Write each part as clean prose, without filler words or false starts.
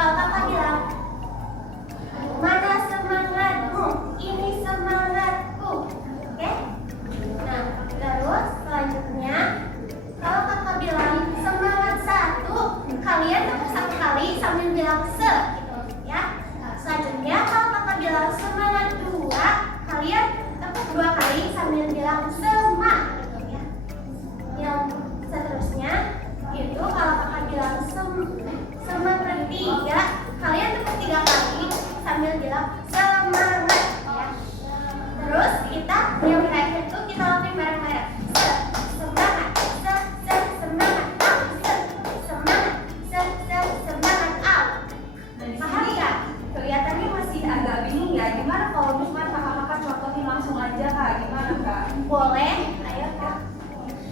Kalau kakak bilang, mana semangatmu? Ini semangatku. Oke? Nah, terus selanjutnya, kalau kakak bilang semangat satu, kalian tepuk satu kali sambil bilang se, gitu ya. Selanjutnya, kalau kakak bilang semangat dua, kalian tepuk dua kali sambil bilang sema, gitu ya. Yang seterusnya, itu kalau kakak bilang semangat tiga, kalian tepuk tiga kali sambil bilang semangat, ya. Terus kita yang terakhir itu kita lakuin bareng-bareng. Semangat, semangat, semangat, Nah, di sini ya kelihatannya masih agak bingung ya. Gimana kalau misalkan kakak-kakak contohin langsung aja kak? Gimana kak? boleh, ayo kak.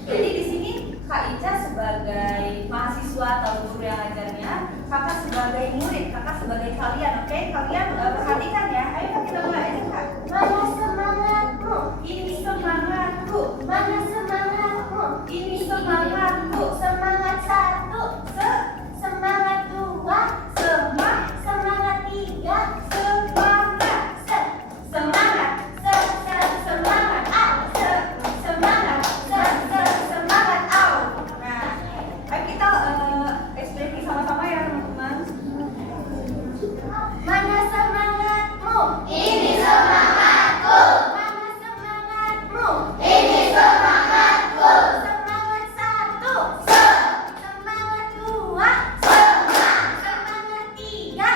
Jadi di sini Kak Ica sebagai mahasiswa atau guru yang ngajarnya, kakak sebagai murid, kakak sebagai kalian, oke? Kalian perhatikan ya. Ayo kita mulai aja kak. Mana semangatmu? Ini semangatku. Mana semangatmu? Ini semangatku. Semangat satu, semangat dua, semangat tiga, semangat, semangat, semangat, semangat, Nah, ayo kita ekspresi sama-sama ya teman-teman. Mana semangatmu? Ini semangatku. Mana semangatmu? Ini semangatku. Semangat satu, semangat dua, semangat tiga,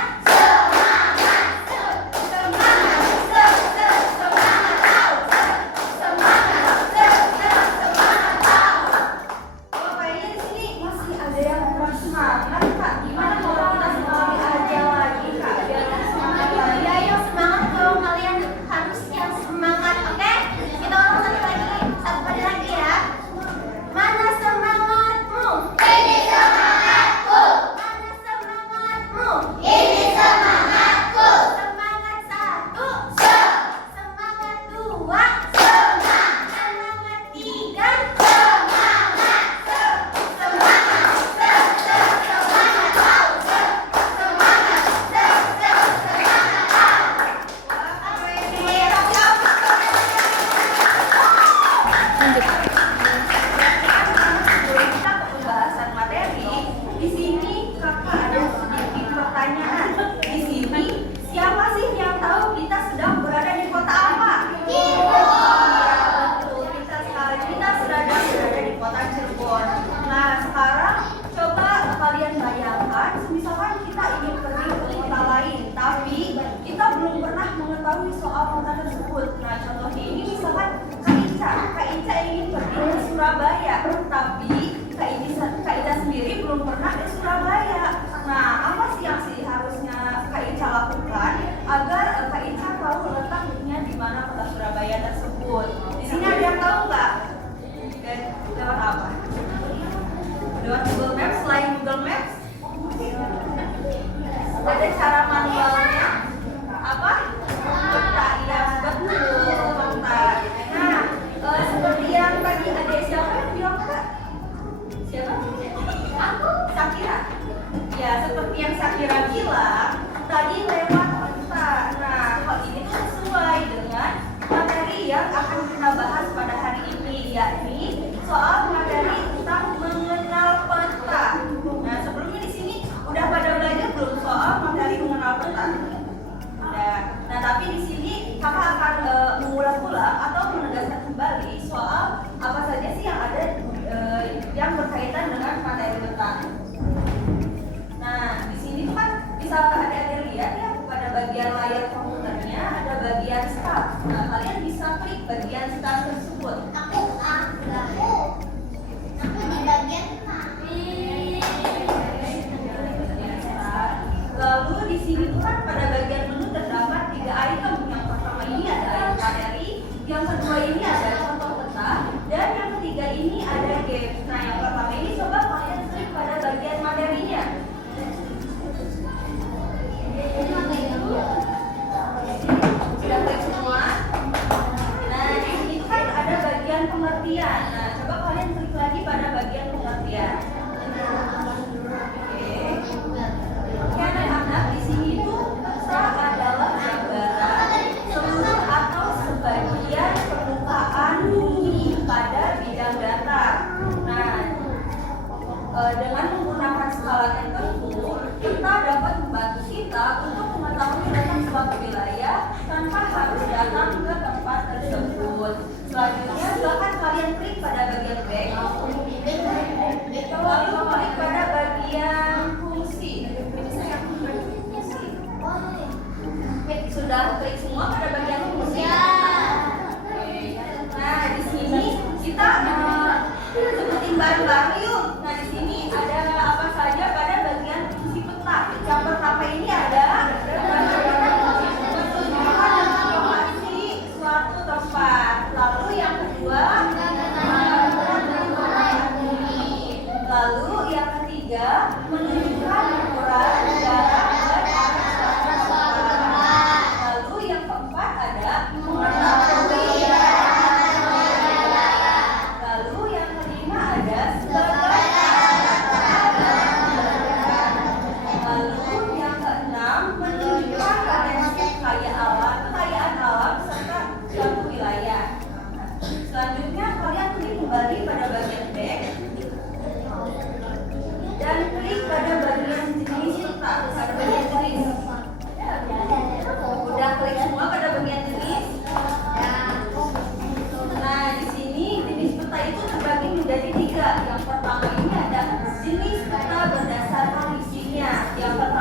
Kalau kayaknya di sini masih ada yang kurang semangat kak. Gimana kalau kita sekali aja lagi kak? Biar kita semangat lagi. Ya, yang semangat dong, kalian harus yang semangat, oke? Kita ulang satu kali lagi ya. Mana semangatmu? Ini semangatku. Mana semangatmu? Ini semangatku. Semangat satu, semangat dua, semangat tiga, Sebelum kita ke pembahasan materi, di sini kakak ada sedikit pertanyaan. Di sini siapa sih yang tahu kita sedang berada di kota apa? Iya, betul. Kita sedang berada di kota Cirebon. Nah, sekarang coba kalian bayangkan, misalkan kita ingin pergi ke kota lain, tapi kita belum pernah mengetahui soal kota tersebut. Nah, contohnya ini misalkan Kak Ica ingin pergi ke Surabaya, tapi Kak Ica sendiri belum pernah ke Surabaya. Nah, apa sih yang harusnya Kak Ica lakukan agar Kak Ica tahu letaknya di mana kota Surabaya tersebut? Di sini ada yang tahu nggak? Dan lewat apa? Lewat Google Maps. Selain Google Maps, ada cara manualnya apa? Peta, ya betul, peta. Nah, seperti yang tadi ada siapa yang bilang kak? Siapa? Aku, Sakira. Ya, seperti yang Sakira bilang tadi lewat peta. Nah, hal ini tuh sesuai dengan materi yang akan kita bahas pada hari ini, yakni soal materi tentang mengenal peta. Nah, sebelumnya di sini udah pada belajar belum soal materi mengenal peta? Nah, tapi di sini kakak akan mengulang-ulang atau menegaskan kembali soal apa saja sih yang ada yang berkaitan dengan materi peta. Nah, di sini tuh kan bisa adik-adik lihat ya, pada bagian layar komputernya ada bagian start. Nah, kalian bisa klik bagian start tersebut. Aku di bagian Lalu di sini tuh kan pada bagian menu terdapat 3 item. Yang pertama ini ada item materi, yang kedua ini ada contoh peta, dan yang ketiga ini ada games. Nah, yang pertama ini coba kalian klik pada bagian materinya. Sudah klik semua? Nah, di sini tuh kan ada bagian pengertian. Nah, coba kalian klik lagi pada bagian pengertian. Oke. Can I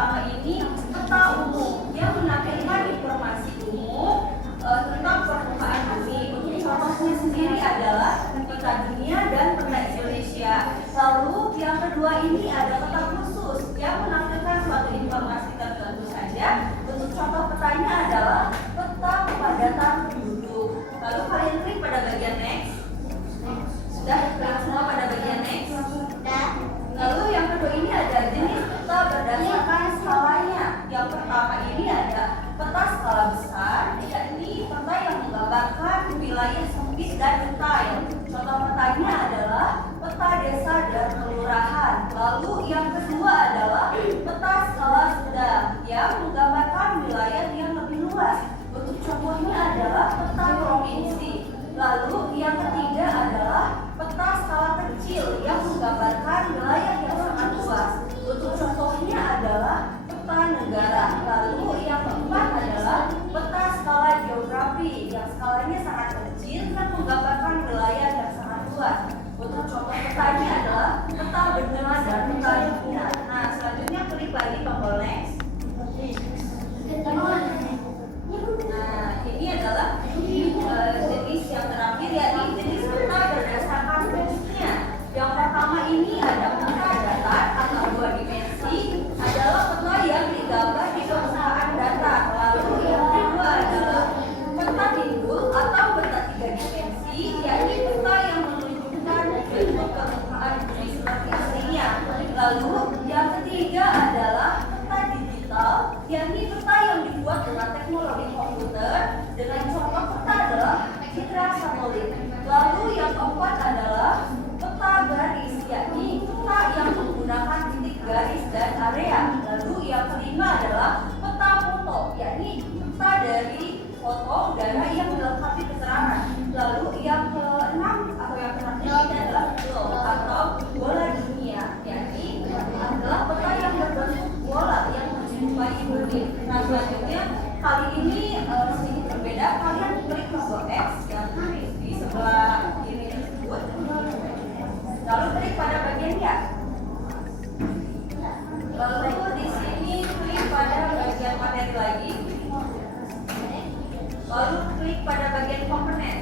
pertama ini peta umum yang menampilkan informasi umum tentang permukaan bumi. Untuk contohnya sendiri adalah peta dunia dan peta Indonesia. Lalu yang kedua ini ada peta khusus yang menampilkan suatu informasi tertentu saja. Untuk contoh petanya adalah peta kepadatan penduduk. Lalu kalian klik pada bagian next. Sudah klik semua pada bagian next. Lalu yang kedua ini ada jenis peta berdasarkan skalanya. Yang pertama ini ada peta skala besar, yakni peta yang menggambarkan wilayah sempit dan detail. Contoh petanya adalah peta desa dan kelurahan. Lalu yang kedua adalah peta skala sedang yang menggambarkan wilayah yang lebih luas. Untuk contohnya adalah peta provinsi. Lalu yang ketiga adalah peta skala kecil yang menggambarkan wilayah yang sangat luas. Untuk contohnya adalah peta negara. Lalu yang keempat adalah peta skala geografi yang skalanya sangat kecil dan menggambarkan wilayah yang sangat luas. Untuk contoh petanya adalah peta benua dan peta dunia. Nah, selanjutnya klik lagi tombol next. Nah, ini adalah jenis yang terakhir, yakni jenis peta berdasarkan bentuknya. Yang pertama ini ada peta datar atau 2 dimensi, adalah peta yang digambar di permukaan datar. Lalu yang kedua adalah peta timbul atau peta 3 dimensi, yakni peta yang menunjukkan bentuk permukaan bumi seperti aslinya. Lalu yang ketiga adalah peta digital, yakni peta yang dibuat dengan teknologi komputer. Dengan contoh peta adalah citra satelit. Lalu yang keempat adalah peta garis, yakni peta yang menggunakan titik garis dan area. Lalu yang kelima adalah peta foto, yakni peta dari foto udara yang melengkapi keterangan. Lalu yang keenam atau yang terakhir ini adalah globe atau bola dunia, yakni adalah peta yang berbentuk bola yang menyerupai bumi. Nah, selanjutnya kali ini sedikit berbeda. Kalian klik tombol X yang di sebelah kiri tersebut. Lalu klik pada bagian ya. Lalu di sini klik pada bagian materi lagi. Lalu klik pada bagian komponen.